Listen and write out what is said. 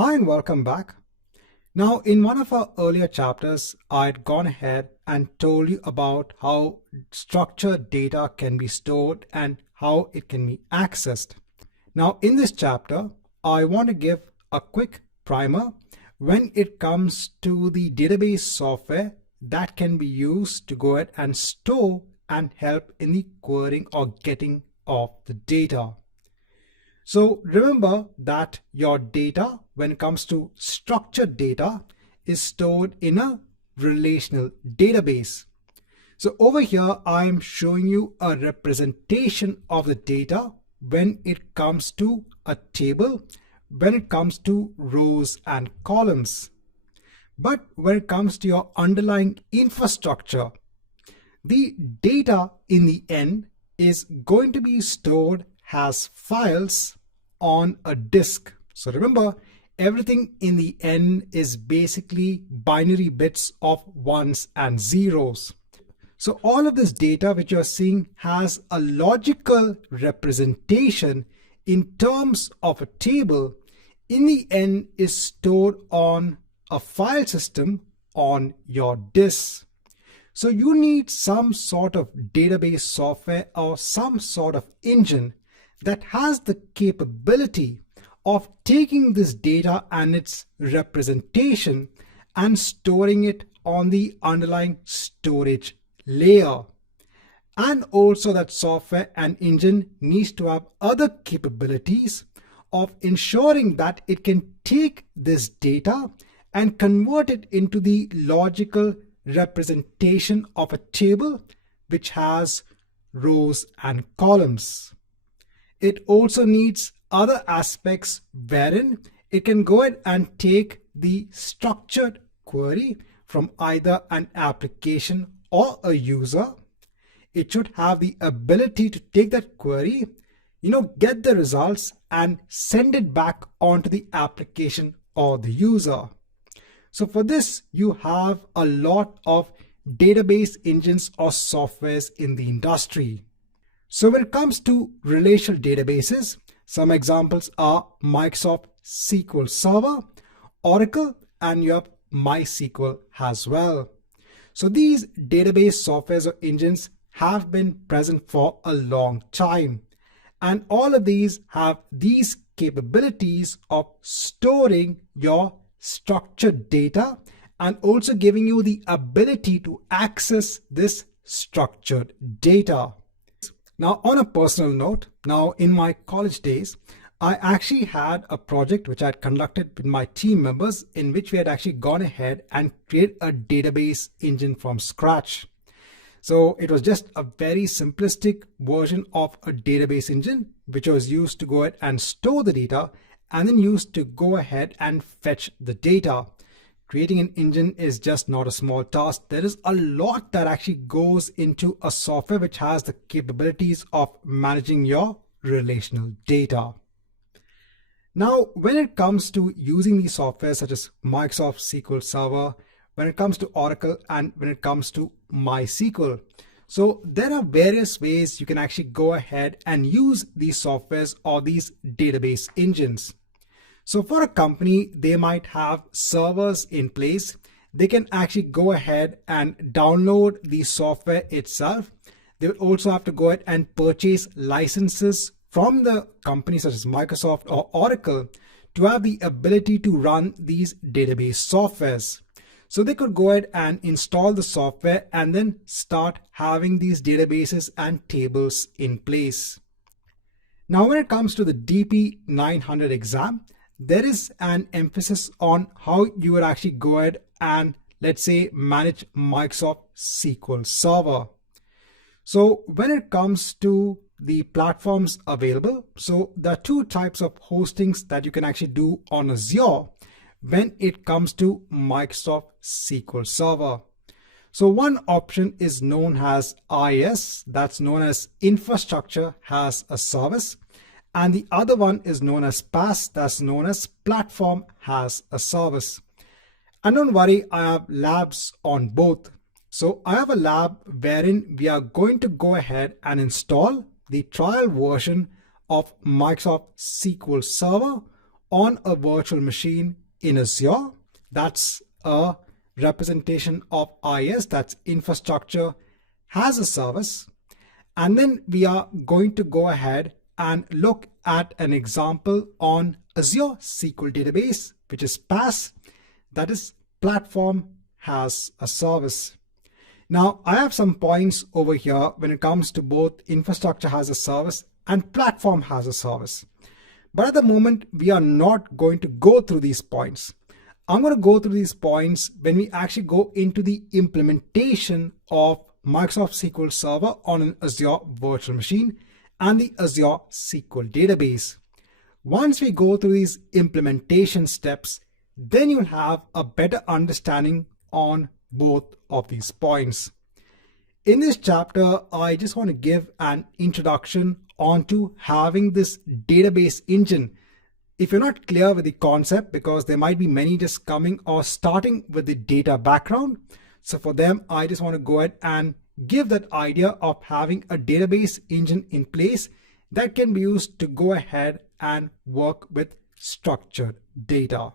Hi and welcome back. Now, in one of our earlier chapters, I'd gone ahead and told you about how structured data can be stored and how it can be accessed. Now, in this chapter, I want to give a quick primer when it comes to the database software that can be used to go ahead and store and help in the querying or getting of the data. So remember that your data, when it comes to structured data, is stored in a relational database. So over here, I'm showing you a representation of the data when it comes to a table, when it comes to rows and columns. But when it comes to your underlying infrastructure, the data in the end is going to be stored as files on a disk. So remember, everything in the end is basically binary bits of ones and zeros. So all of this data which you're seeing has a logical representation in terms of a table. In the end is stored on a file system on your disk. So you need some sort of database software or some sort of engine that has the capability of taking this data and its representation and storing it on the underlying storage layer. And also that software and engine needs to have other capabilities of ensuring that it can take this data and convert it into the logical representation of a table which has rows and columns. It also needs other aspects wherein it can go ahead and take the structured query from either an application or a user. It should have the ability to take that query, get the results and send it back onto the application or the user. So for this, you have a lot of database engines or softwares in the industry. So when it comes to relational databases, some examples are Microsoft SQL Server, Oracle, and you have MySQL as well. So these database softwares or engines have been present for a long time. And all of these have these capabilities of storing your structured data and also giving you the ability to access this structured data. Now, on a personal note, in my college days, I actually had a project which I had conducted with my team members in which we had actually gone ahead and created a database engine from scratch. So it was just a very simplistic version of a database engine, which was used to go ahead and store the data and then used to go ahead and fetch the data. Creating an engine is just not a small task. There is a lot that actually goes into a software which has the capabilities of managing your relational data. Now, when it comes to using these softwares such as Microsoft SQL Server, when it comes to Oracle, and when it comes to MySQL, so there are various ways you can actually go ahead and use these softwares or these database engines. So for a company, they might have servers in place. They can actually go ahead and download the software itself. They would also have to go ahead and purchase licenses from the companies such as Microsoft or Oracle to have the ability to run these database softwares. So they could go ahead and install the software and then start having these databases and tables in place. Now, when it comes to the DP-900 exam, there is an emphasis on how you would actually go ahead and, let's say, manage Microsoft SQL Server. So when it comes to the platforms available, so there are two types of hostings that you can actually do on Azure when it comes to Microsoft SQL Server. So one option is known as IaaS, that's known as Infrastructure as a Service. And the other one is known as PaaS, that's known as Platform as a Service. And don't worry, I have labs on both. So I have a lab wherein we are going to go ahead and install the trial version of Microsoft SQL Server on a virtual machine in Azure. That's a representation of IaaS, that's infrastructure as a service. And then we are going to go ahead and look at an example on Azure SQL database, which is PaaS, that is platform as a service. Now, I have some points over here when it comes to both infrastructure as a service and platform as a service. But at the moment, we are not going to go through these points. I'm going to go through these points when we actually go into the implementation of Microsoft SQL Server on an Azure virtual machine and the Azure SQL database. Once we go through these implementation steps, then you'll have a better understanding on both of these points. In this chapter, I just want to give an introduction onto having this database engine. If you're not clear with the concept, because there might be many just coming or starting with the data background, so for them, I just want to go ahead and give that idea of having a database engine in place that can be used to go ahead and work with structured data.